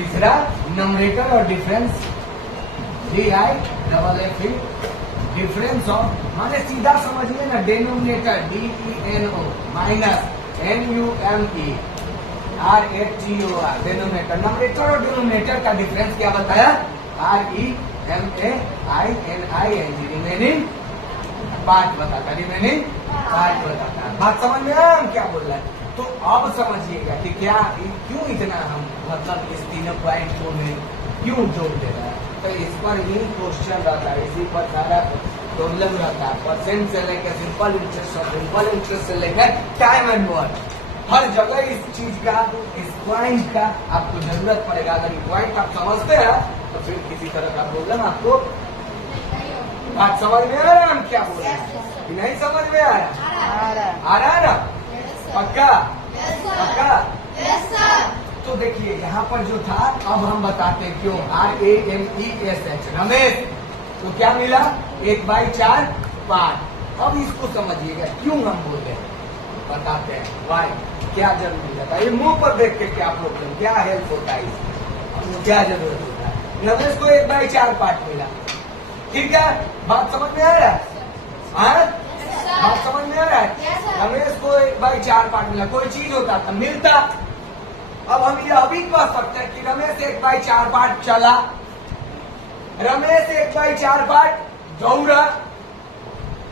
तीसरा नंबरेटर और difference DI difference of, माने सीधा समझिए ना, denominator DENO minus NUME RHGOR, denominator numerator और डिनोमिनेटर का डिफरेंस क्या बताया, REMAINING, रिमेनिंग पार्ट बताता, रिमेनिंग पार्ट बताता है। बात समझ में आया हम क्या बोल रहे हैं? तो अब समझिएगा कि क्या क्यों इतना हम मतलब इस तीनों पॉइंट को में क्यों जोड़ दे रहे हैं। तो इस पर ही क्वेश्चन रहता है, इसी पर सारा प्रॉब्लम रहता है, परसेंट से लेकर सिंपल इंटरेस्ट और सिंपल इंटरेस्ट से लेकर टाइम एंड वर्क, हर जगह इस चीज का, इस पॉइंट का आपको जरूरत पड़ेगा। अगर ये पॉइंट आप समझते हैं तो फिर किसी तरह का प्रॉब्लम आपको, बात समझ में आ रहा है हम क्या बोल रहे हैं कि नहीं समझ में आ रहा है ना? पक्का पक्का। तो देखिए यहाँ पर जो था, अब हम बताते हैं क्यों RAMESH रमेश, तो क्या मिला 1/4 पार्ट। अब इसको समझिएगा क्यों हम बोलते हैं, बताते हैं वाई, क्या जरूरी रहता है, ये मुंह पर देख के क्या प्रॉब्लम, क्या हेल्प होता है इसमें, क्या जरूरत होता है। रमेश को 1/4 पार्ट मिला, ठीक है, बात समझ में आ रहा है? बात समझ में आ रहा है? रमेश को 1/4 पार्ट मिला, कोई चीज होता था मिलता। अब हम यह भी कह सकते हैं कि रमेश 1/4 पार्ट चला, रमेश 1/4 पार्ट दौड़ा,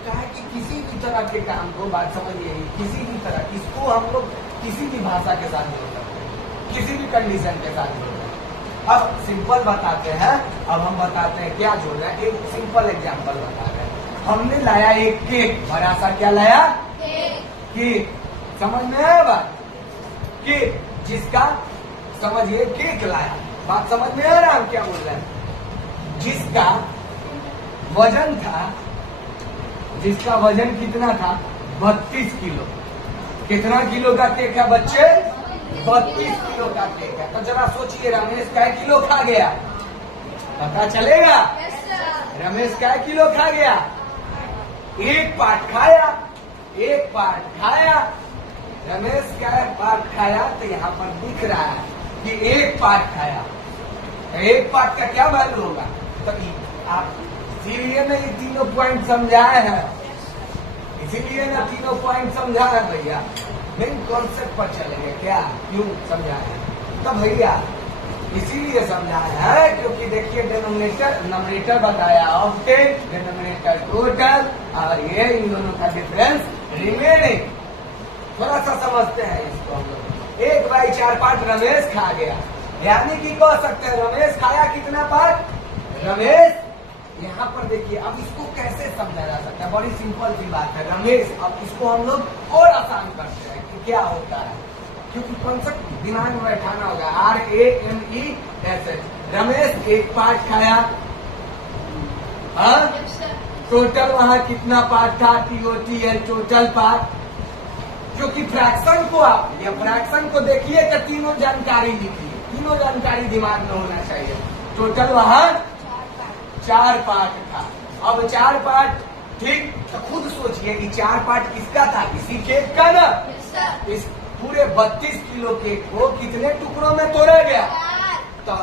कहा कि किसी भी तरह के काम को, बात समझिए, किसी भी तरह, किसको हम लोग किसी भी भाषा के साथ जोड़ सकते हैं, किसी भी कंडीशन के साथ जोड़ सकते हैं। अब सिंपल बताते हैं, अब हम बताते हैं क्या जोड़ रहे हैं, एक सिंपल एग्जांपल बता रहे हैं। हमने लाया एक केक, बड़ा सा, क्या लाया, केक, समझ में आया बात, केक, जिसका समझिए केक लाया, बात समझ में आ रहा है हम क्या बोल रहे हैं, जिसका वजन था, जिसका वजन कितना था, 32 किलो। कितना किलो का केक है बच्चे, 32 किलो का केक है। तो जरा सोचिए रमेश क्या किलो खा गया, पता चलेगा, रमेश क्या किलो खा गया, एक पार्ट खाया, एक पार्ट खाया, रमेश क्या पार्ट खाया, तो यहाँ पर दिख रहा है कि एक पार्ट खाया, तो एक पार्ट का क्या वैल्यू होगा। तो आप इसीलिए ना ये तीनों पॉइंट समझाए हैं, इसीलिए ना तीनों पॉइंट समझा है भैया, मेन कॉन्सेप्ट पर चलेंगे क्या, क्यों समझाए हैं, तो भैया इसीलिए समझाया है क्योंकि देखिए डेनोमिनेटर नंबरेटर बताया ऑक्टेट, डेनोमिनेटर टोटल, और ये इन दोनों का डिफरेंस रिमेनिंग। थोड़ा सा समझते हैं इसको हम लोग। 1/4 पार्ट रमेश खा गया, यानी कि कह सकते हैं रमेश खाया कितना पार्ट, रमेश, यहाँ पर देखिए अब इसको कैसे समझा जा सकता है, बड़ी सिंपल सी बात है रमेश। अब इसको हम लोग और आसान करते हैं कि क्या होता है, क्योंकि कॉन्सेप्ट दिमाग में बैठाना होगा। RAMESH, रमेश एक पार्ट खाया, टोटल वहाँ कितना पार्ट था, TOTL, टोटल पार्ट, क्योंकि फ्रैक्शन को आप, या फ्रैक्शन को देखिए कि तीनों जानकारी लिखिए, तीनों जानकारी दिमाग में होना चाहिए। टोटल वहाँ 4 पार्ट था, अब 4 पार्ट, ठीक, तो खुद सोचिए कि 4 पार्ट किसका था, इसी केक का ना, इस पूरे 32 किलो केक को कितने टुकड़ों में तोड़ा गया, तो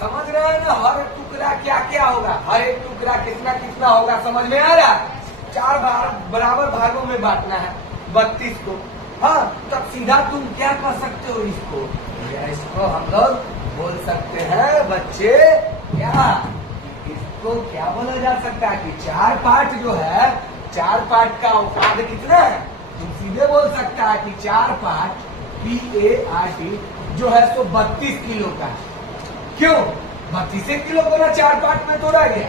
समझ रहे हैं ना, हर टुकड़ा क्या क्या होगा, हर एक टुकड़ा कितना कितना होगा, समझ में आ रहा है। 4 बराबर भागों में बांटना है 32 को, हाँ, तब सीधा तुम क्या कर सकते हो इसको, इसको हम लोग बोल सकते हैं बच्चे, क्या इसको क्या बोला जा सकता है कि 4 पार्ट जो है, 4 पार्ट का औकात कितना है, तुम सीधे बोल सकता है कि 4 पार्ट PART जो है सो 32 किलो का, क्यों 32 किलो को ना 4 पार्ट में तोड़ा गया,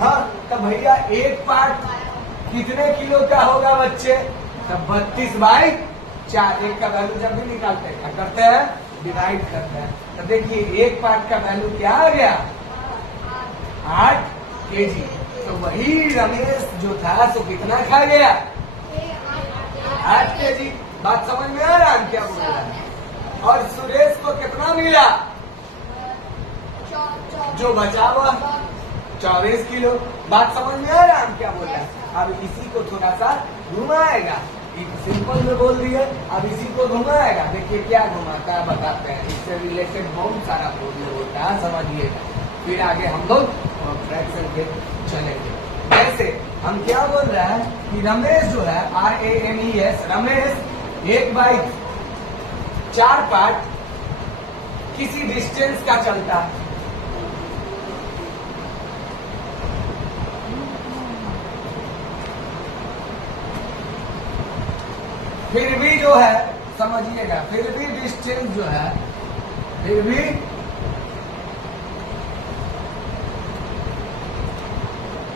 हाँ, तब भैया एक पार्ट कितने किलो का होगा बच्चे, तब 32/4, एक का वैल्यू जब भी निकालते हैं क्या करते हैं, डिवाइड करते हैं, तो देखिए एक पार्ट का वैल्यू क्या आ गया, 8 kg। तो वही रमेश जो था सो कितना खा गया, 8 kg। बात समझ में आ रहा है क्या बोल रहा है। और सुरेश को कितना मिला, जो बचा हुआ 24 किलो। बात समझ में आ रहा है क्या बोल रहा है। अब इसी को थोड़ा सा घुमाएगा, सिंपल में बोल दिए। अब इसी को घुमाएगा, देखिए क्या घुमाता है बताते हैं। इससे रिलेटेड बहुत सारा प्रॉब्लम होता है, समझिएगा। फिर आगे हम लोग फ्रैक्शन के चलेंगे। जैसे हम क्या बोल रहे हैं कि रमेश जो है RAMES, रमेश 1/4 पार्ट किसी डिस्टेंस का चलता है। फिर भी जो है समझिएगा, फिर भी डिस्टेंस जो है, फिर भी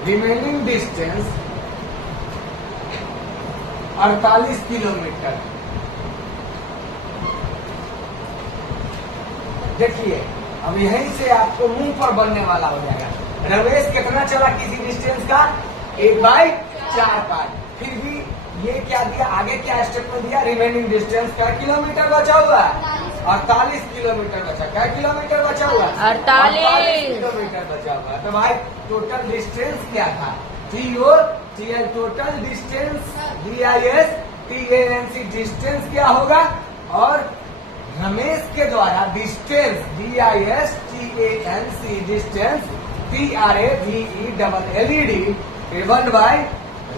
रिमेनिंग डिस्टेंस 48 किलोमीटर। देखिए अब यहीं से आपको मुंह पर बनने वाला हो जाएगा। रमेश कितना चला किसी डिस्टेंस का? 1/4 पार्ट। फिर भी ये क्या दिया, आगे क्या स्टेटमेंट दिया? रिमेनिंग डिस्टेंस क्या किलोमीटर बचा हुआ है? 48 किलोमीटर बचा। क्या किलोमीटर बचा हुआ है? 48 किलोमीटर बचा हुआ है। तो भाई टोटल डिस्टेंस क्या था? TOTL total distance, DISTANC distance क्या होगा? और रमेश के द्वारा distance DISTANC distance TRAVELLED given by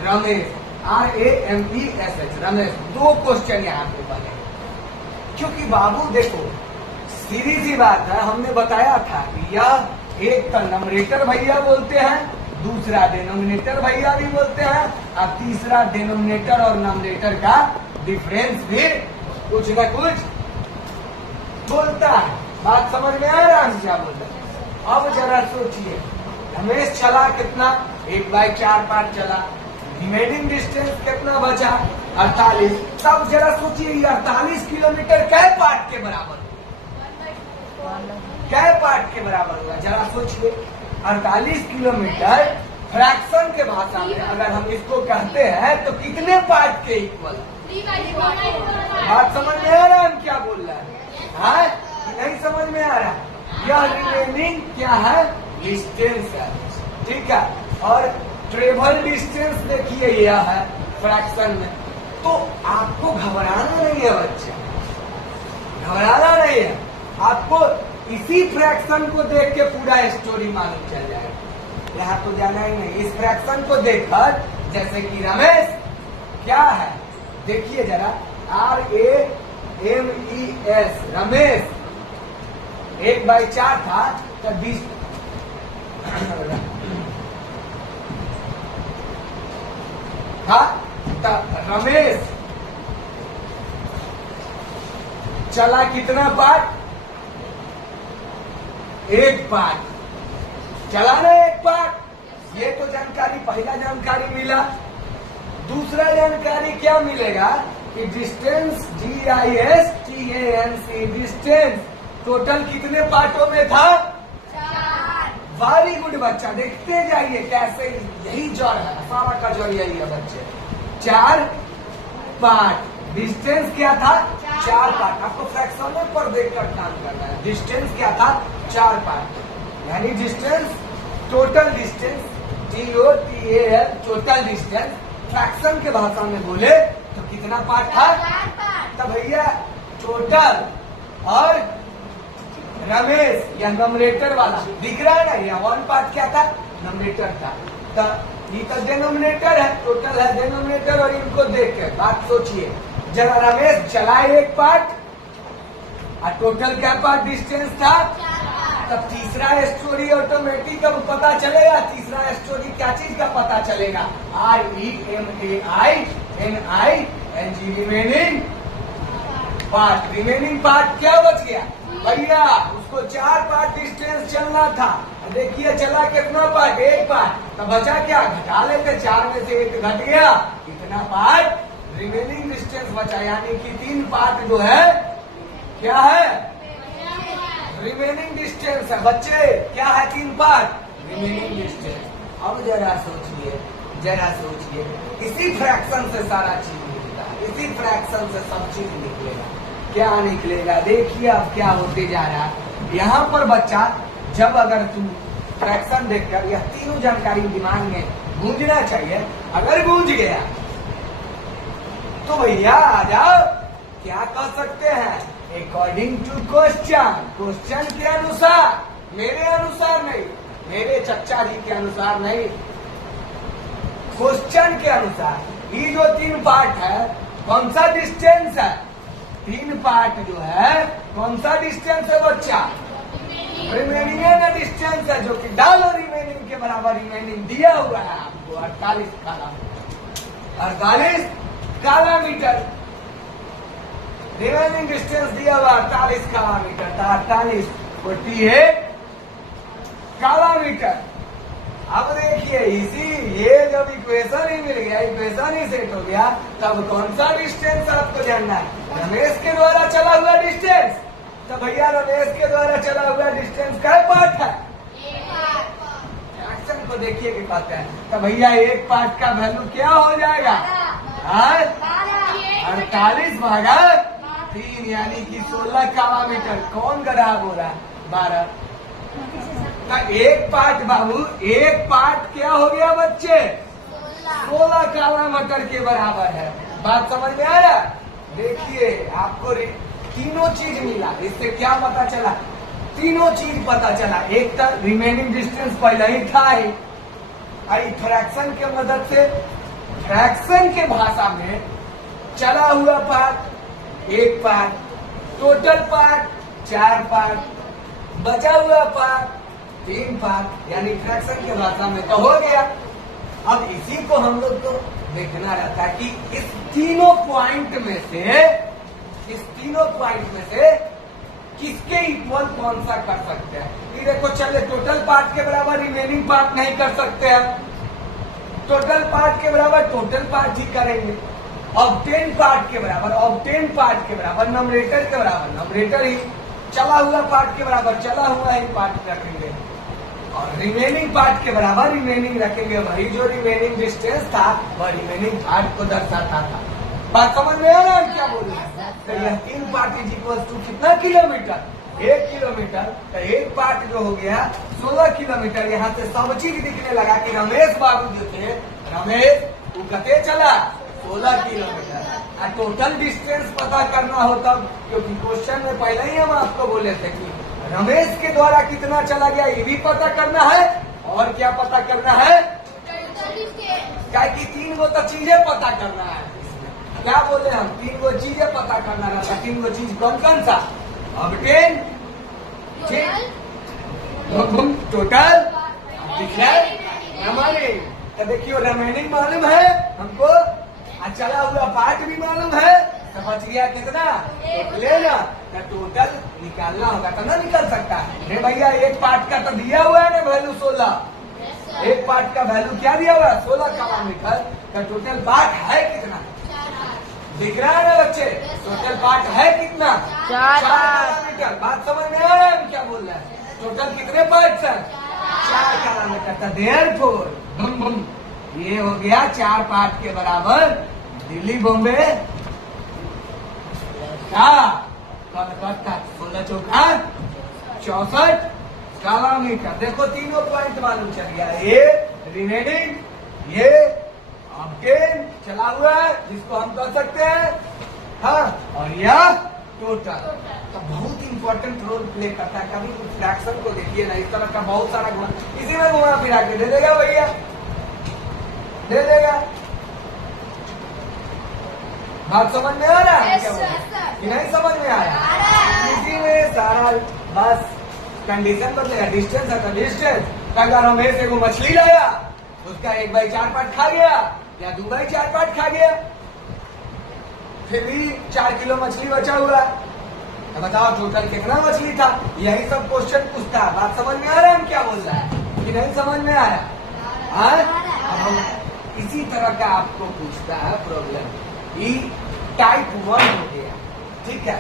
Ramesh RAMESH Ramesh. 2 question यहाँ पे बने, क्योंकि बाबू देखो सीधी सी बात है, हमने बताया था कि यह एक का नंबरेटर भैया बोलते हैं, दूसरा डिनोमिनेटर भैया भी बोलते हैं, और तीसरा डिनोमिनेटर और नंबरेटर का डिफरेंस भी कुछ न कुछ बोलता है। बात समझ में आ रहा है क्या बोल रहे? अब जरा सोचिए, रमेश चला कितना? 1/4 पार्ट चला। रिमेनिंग डिस्टेंस कितना बचा? 48। तब जरा सोचिए 48 किलोमीटर कै पार्ट के बराबर होगा? कै पार्ट के बराबर होगा? जरा सोचिए। 48 किलोमीटर फ्रैक्शन के भाषा में अगर हम इसको कहते हैं तो कितने पार्ट के इक्वल? बात समझ में आ रहा है हम क्या बोल रहे हैं? हाँ? नहीं समझ में आ रहा? यह रिमेनिंग क्या है? डिस्टेंस है, ठीक है। और ट्रेवल डिस्टेंस देखिए यह है फ्रैक्शन में। तो आपको घबराना नहीं है बच्चे, घबराना नहीं है। आपको इसी फ्रैक्शन को देख के पूरा स्टोरी मालूम चल जाएगा, यहाँ तो जाना ही नहीं। इस फ्रैक्शन को देखकर जैसे कि रमेश क्या है, देखिए जरा RAMES रमेश 1/4 था तो 20 था। रमेश चला कितना पार्ट? 1 पार्ट चला ना, 1 पार्ट। ये तो जानकारी, पहला जानकारी मिला। दूसरा जानकारी क्या मिलेगा कि डिस्टेंस DISTANC डिस्टेंस टोटल कितने पार्टों में था? 4। वेरी गुड बच्चा, देखते जाइए कैसे, यही जड़ है, सारा का जड़ यही है बच्चे। 4 पार्ट। डिस्टेंस क्या था? 4 पार्ट। आपको फ्रैक्शनों पर देखकर काम करना है। डिस्टेंस क्या था? 4 पार्ट। यानी distance, total distance TOTAL total distance fraction के भाषा में बोले तो कितना पार्ट था? 4 पार्ट। तब भैया टोटल और रमेश या नंबरेटर वाला दिख रहा है ना, या 1 पार्ट क्या था? नंबरेटर था। तो ये तो डिनोमिनेटर है, टोटल है डिनोमिनेटर। और इनको देख के बात सोचिए जरा, रमेश चला 1 पार्ट और टोटल क्या पार्ट डिस्टेंस था? 4 पार्ट। तब तीसरा स्टोरी ऑटोमेटिक अब पता चलेगा। तीसरा स्टोरी क्या चीज का पता चलेगा? REMAINING remaining part. Remaining part क्या बच गया भैया? उसको 4 पार्ट डिस्टेंस चलना था। देखिए चला कितना पार्ट? 1 पार्ट। तो बचा क्या? घटा लेते, 4 में से 1 घट गया, इतना पार्ट रिमेनिंग डिस्टेंस बचा। यानी कि 3 पार्ट जो है क्या है? रिमेनिंग डिस्टेंस है बच्चे। क्या है? 3 पार्ट रिमेनिंग डिस्टेंस। अब जरा सोचिए, जरा सोचिए, इसी फ्रैक्शन से सारा चीज निकलता है, इसी फ्रैक्शन से सब चीज निकलेगा। क्या निकलेगा? देखिए अब क्या होते जा रहा है यहाँ पर बच्चा। जब अगर तू फ्रैक्शन देखकर यह तीनों जानकारी दिमाग में गूंजना चाहिए, अगर गूंज गया तो भैया आ जाओ, क्या कह सकते हैं? अकॉर्डिंग टू क्वेश्चन, क्वेश्चन के अनुसार, मेरे अनुसार नहीं, मेरे चच्चा जी के अनुसार नहीं, क्वेश्चन के अनुसार। ये जो 3 पार्ट है, कौन सा डिस्टेंस है? 3 पार्ट जो है, कौन सा डिस्टेंस है बच्चा? रिमेनिंग है ना डिस्टेंस है, जो कि डालो रिमेनिंग के बराबर। रिमेनिंग दिया हुआ है आपको 48 काला मीटर। रिमेनिंग डिस्टेंस दिया हुआ 48 काला मीटर, 48 48 काला मीटर। अब देखिए, इसी ये जब इक्वेशन ही मिल गया, इक्वेशन ही सेट हो गया, तब कौन सा डिस्टेंस आपको जानना है? रमेश के द्वारा चला हुआ डिस्टेंस। तो भैया रमेश के द्वारा चला हुआ डिस्टेंस का पार्ट है, एक्शन को देखिए कि कहते हैं। तो भैया एक पार्ट का वैल्यू क्या हो जाएगा? 48 भागा 3 यानी कि 16 काला मीटर। कौन खराब हो रहा है? 12। तो एक पार्ट बाबू, एक पार्ट क्या हो गया बच्चे? 16 काला मटर के बराबर है। बात समझ में आ रहा? देखिए, आपको तीनों चीज मिला। इससे क्या पता चला? तीनों चीज पता चला। एक तो रिमेनिंग डिस्टेंस पहले ही था, फ्रैक्शन के मदद से, फ्रैक्शन के भाषा में चला हुआ part 1 part, total part 4 part, बचा हुआ पार्ट 3 पार्ट, यानी फ्रैक्शन के भाषा में तो हो गया। अब इसी को हम लोग को देखना रहता है कि इस तीनों पॉइंट में से किसके इक्वल कौन सा कर सकते हैं। ये देखो, चले टोटल पार्ट के बराबर रिमेनिंग पार्ट नहीं कर सकते हैं, टोटल पार्ट के बराबर टोटल पार्ट ही करेंगे। ऑब्टेन पार्ट के बराबर ऑब्टेन पार्ट के बराबर नंबरेटर के बराबर नंबरेटर ही, चला हुआ पार्ट के बराबर चला हुआ ही पार्ट रखेंगे, और रिमेनिंग पार्ट के बराबर रिमेनिंग रखेंगे। वही जो रिमेनिंग डिस्टेंस था वह रिमेनिंग पार्ट को दर्शाता था। बात समझ में आ रहा है क्या बोल रहे हैं? तो यह 3 पार्ट इज इक्वल टू कितना किलोमीटर? 1 किलोमीटर। तो एक पार्ट जो हो गया 16 किलोमीटर। यहाँ से सब चीज दिखने लगा कि रमेश बाबू जो थे, रमेश वो कते चला 16 किलोमीटर। टोटल डिस्टेंस पता करना हो तब, क्योंकि क्वेश्चन में पहले ही हम आपको बोले थे कि रमेश के द्वारा कितना चला गया ये भी पता करना है, और क्या पता करना है? क्या कि 3 गो तो चीजें पता करना है। क्या बोले हम? 3 गो चीजें पता करना रहता। 3 गो चीज कौन कौन सा? Obtain, total, remaining. तो देखियो, रिमेनिंग मालूम है हमको, चला हुआ पार्ट भी मालूम है, तो बच गया कितना? लेना। तो टोटल निकालना होगा, तो ना निकल सकता है भैया। एक पार्ट का तो दिया हुआ है ना वैल्यू 16। एक पार्ट का वैल्यू क्या दिया हुआ है? 16 काला मीटर। का टोटल पार्ट है कितना? दिख रहा है ना बच्चे? टोटल पार्ट है कितना? 4 काला मीटर। बात समझ में आ रहा है हम क्या बोल रहे हैं? टोटल कितने पार्ट है? 4 काला मीटर। देयरफॉर ये हो गया 4 पार्ट के बराबर दिल्ली, बॉम्बे, कलकत्ता। 16 चौका 64 काला मीटर। देखो, तीनों पॉइंट मालूम चल गया। ये रिमेनिंग, ये ऑब्टेन चला हुआ है जिसको हम कह सकते हैं, हाँ, और यह टोटल। तो बहुत इंपॉर्टेंट रोल प्ले करता है। कभी फ्रैक्शन को देखिए ना, इस तरह का बहुत सारा गुणा इसी में घुमा फिरा के दे देगा भैया, दे देगा। बात समझ में आ रहा है क्या कि नहीं समझ में आया? इसी में सारा बस कंडीशन बदलेगा। डिस्टेंस है तो डिस्टेंस। अगर हम ऐसे को मछली लाया, उसका 1/4 पार्ट खा गया या 2/4 पार्ट खा गया, फिर भी 4 किलो मछली बचा हुआ है, तो बताओ टोटल कितना मछली था? यही सब क्वेश्चन पूछता है। बात समझ में आ रहा है हम क्या बोल रहा है कि नहीं समझ में आया? अब हम इसी तरह का आपको पूछता है प्रॉब्लम। ई टाइप 1 हो गया, ठीक है,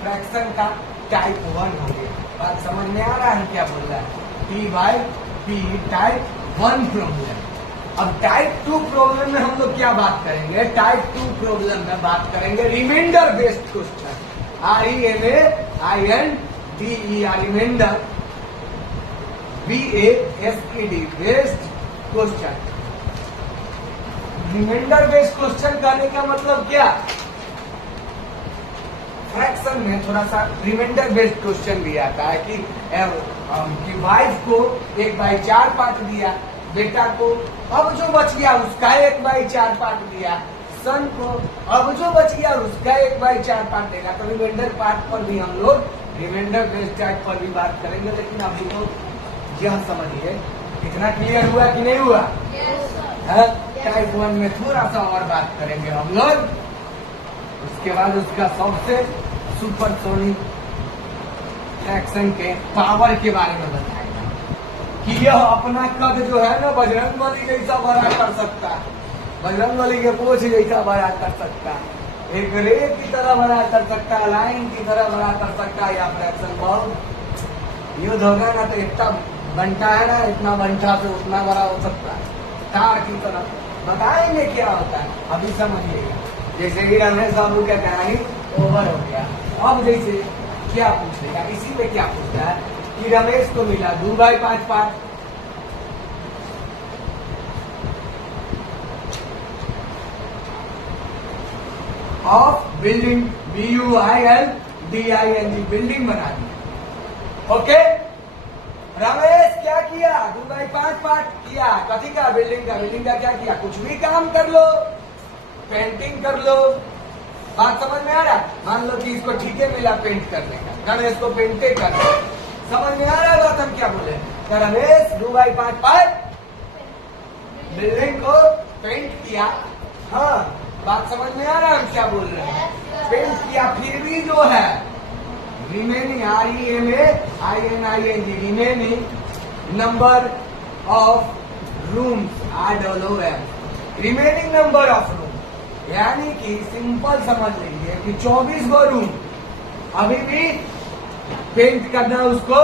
फ्रैक्शन का टाइप 1 हो गया। बात समझ में आ रहा है हम क्या बोल रहा है? P/P type 1 problem. अब टाइप 2 प्रॉब्लम में हम लोग क्या बात करेंगे? टाइप 2 प्रॉब्लम में बात करेंगे remainder based question. REMAINDER, remainder, BASED based question. Remainder based question करने का मतलब क्या? फ्रैक्शन में थोड़ा सा रिमाइंडर बेस्ड क्वेश्चन भी आता है कि वाइफ को 1/4 पार्ट दिया, बेटा को अब जो बच गया उसका 1/4 पार्ट दिया, सन को अब जो बच गया उसका 1/4 पार्ट देगा। तो रिमाइंडर पार्ट पर भी हम लोग रिमाइंडर बेस्ड टाइप पर भी बात करेंगे, लेकिन अभी तो यह समझिए कितना क्लियर हुआ कि नहीं हुआ? टाइप 1 में थोड़ा सा और बात करेंगे हम लोग, उसके बाद उसका सबसे सुपरसोनिक फ्रैक्शन के पावर के बारे में बताएगा कि यह अपना कद जो है ना बजरंगबली जैसा बड़ा कर सकता है, बजरंगबली के पोछ जैसा बड़ा कर सकता है, एक रेत की तरह बड़ा कर सकता है, लाइन की तरह बड़ा कर सकता है। या फ्रैक्शन बहुत युद्ध होगा ना तो इतना बंटा है ना, इतना बंटा से उतना बड़ा हो सकता है, तार की तरह। बताएंगे क्या होता है, अभी समझिएगा। जैसे कि रमेश बाबू का कहानी ओवर हो गया, अब जैसे क्या पूछेगा, इसी में क्या पूछता है कि रमेश को मिला 2/5 part, of building, BUILDING, building बना दी। ओके, रमेश क्या किया? 2/5 पार्ट किया, कथी का? बिल्डिंग का। बिल्डिंग का क्या किया? कुछ भी काम कर लो, पेंटिंग कर लो। बात समझ में आ रहा? मान लो कि इसको ठीक है मिला पेंट करने का, रमेश को पेंटे करना। समझ में आ रहा है बात हम क्या बोले? तो रमेश 2/5 पार्ट बिल्डिंग को पेंट किया। हाँ, बात समझ में आ रहा है हम क्या बोल रहे हैं? पेंट किया, फिर भी जो है remaining, REMAINING, remaining number of rooms, ROOM, remaining number of room, यानी कि सिंपल समझ लीजिए कि 24 गो रूम अभी भी पेंट करना उसको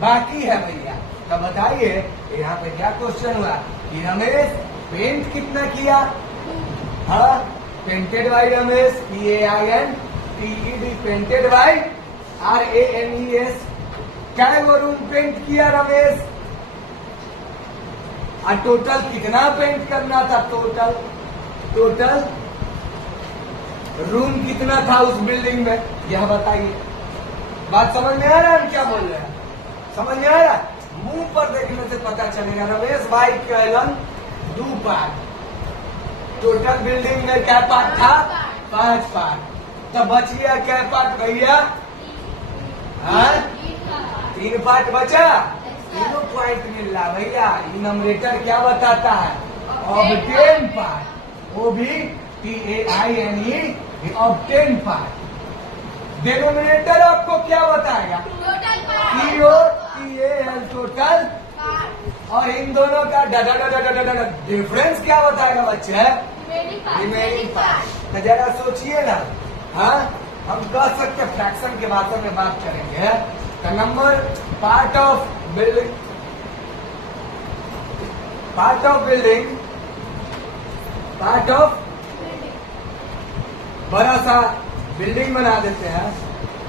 बाकी है भैया। तो बताइए यहाँ पे क्या क्वेश्चन हुआ कि रमेश पेंट कितना किया? हाँ, painted by Ramesh, PAINTED, painted by RAMES। क्या वो रूम पेंट किया रमेश? और टोटल कितना पेंट करना था? टोटल रूम कितना था उस बिल्डिंग में, यह बताइए। बात समझ में आ रहा है हम क्या बोल रहे हैं? समझ में आ रहा है? मुंह पर देखने से पता चलेगा। रमेश भाई कहलन 2 पार्ट, टोटल बिल्डिंग में क्या पार्ट था? 5 पार्ट। तो बच गया क्या पार्ट भैया? 3 पार्ट बचा। तीनों पॉइंट मिल रहा भैया। नंबरेटर क्या बताता है? ऑब्टेन पार्ट, वो भी TAINE, ऑब्टेन पार्ट। डिनोमिनेटर आपको क्या बताएगा? TOTAL, total. और इन दोनों का डिफरेंस क्या बताएगा बच्चे? Remaining part. तो जरा सोचिए ना, हाँ, हम कह सकते फ्रैक्शन के बातों में बात करेंगे। तो number part of building, part of बड़ा सा बिल्डिंग बना देते हैं।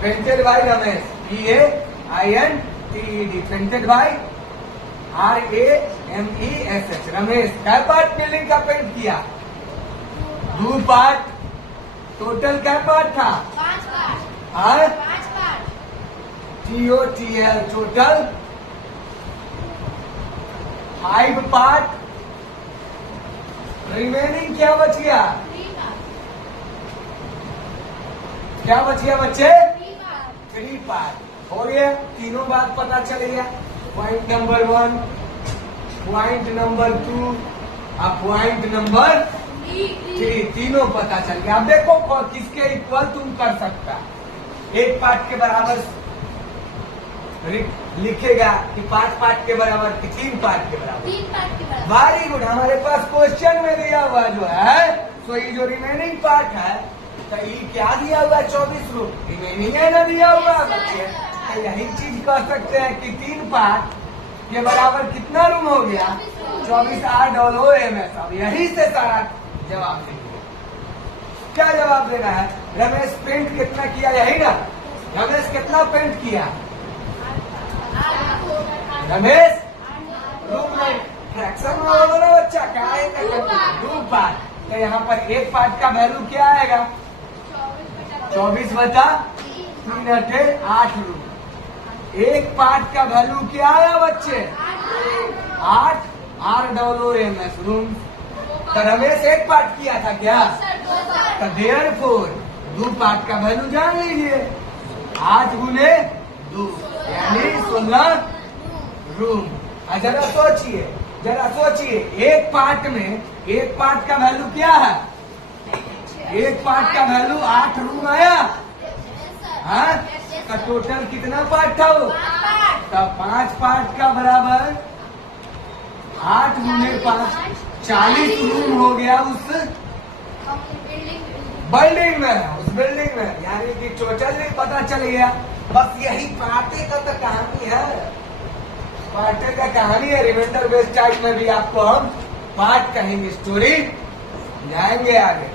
Painted by Ramesh, PAINTED, painted by RAMESH, Ramesh. क्या पार्ट बिल्डिंग का पेंट किया? 2 पार्ट। टोटल क्या पार्ट था? 5 पार्ट। हाँ, 5 part. TOTL, total 5 part. Remaining क्या बच गया? 3 पार्ट। क्या बच गया बच्चे? 3 पार्ट। 3 पार्ट। हो गया, तीनों बात पता चल गया। पॉइंट नंबर 1, पॉइंट नंबर 2 और पॉइंट नंबर 3, तीनों पता चल गया। अब देखो किसके इक्वल तुम कर सकता। एक पार्ट के बराबर लिखेगा कि 5 पार्ट के बराबर कि 3 पार्ट के बराबर? 3 पार्ट के बराबर। Very good. हमारे पास क्वेश्चन में दिया हुआ जो है, तो ये जो रिमेनिंग पार्ट है, तो ये क्या दिया हुआ है? 24 रूम रिमेनिंग है ना दिया हुआ बच्चे। तो यही चीज कह सकते हैं कि 3 पार्ट के बराबर कितना रूम हो गया? 24 ROOMS। अब यही से सारा जवाब देंगे। क्या जवाब देना है? रमेश पेंट कितना किया? यही ना, रमेश कितना पेंट किया? रमेश रूम में फ्रैक्शन में बोलो ना बच्चा, क्या आएगा? 2 पार्ट। तो यहाँ पर एक पार्ट का वैल्यू क्या आएगा? 24/3 अठे 8 रूम। एक पार्ट का वैल्यू क्या आया बच्चे? 8 RMS रूम। तो रमेश एक पार्ट किया था क्या? तो देयरफॉर 2 पार्ट का वैल्यू जान लीजिए, 8 गुने 2 यानी 16 रूम। जरा सोचिए, एक पार्ट का वैल्यू क्या है? एक पार्ट का वैल्यू 8 रूम आया। हाँ, तो टोटल कितना पार्ट था वो? तो 5 पार्ट का बराबर 8 गुने 5 40 रूम हो गया उस बिल्डिंग में। यानी कि टोटल नहीं पता चल गया। बस यही पार्टे का तो कहानी है। पार्टे का कहानी है। रिमाइंडर बेस्ड टाइप में भी आपको हम पार्ट कहेंगे, स्टोरी जाएंगे आगे।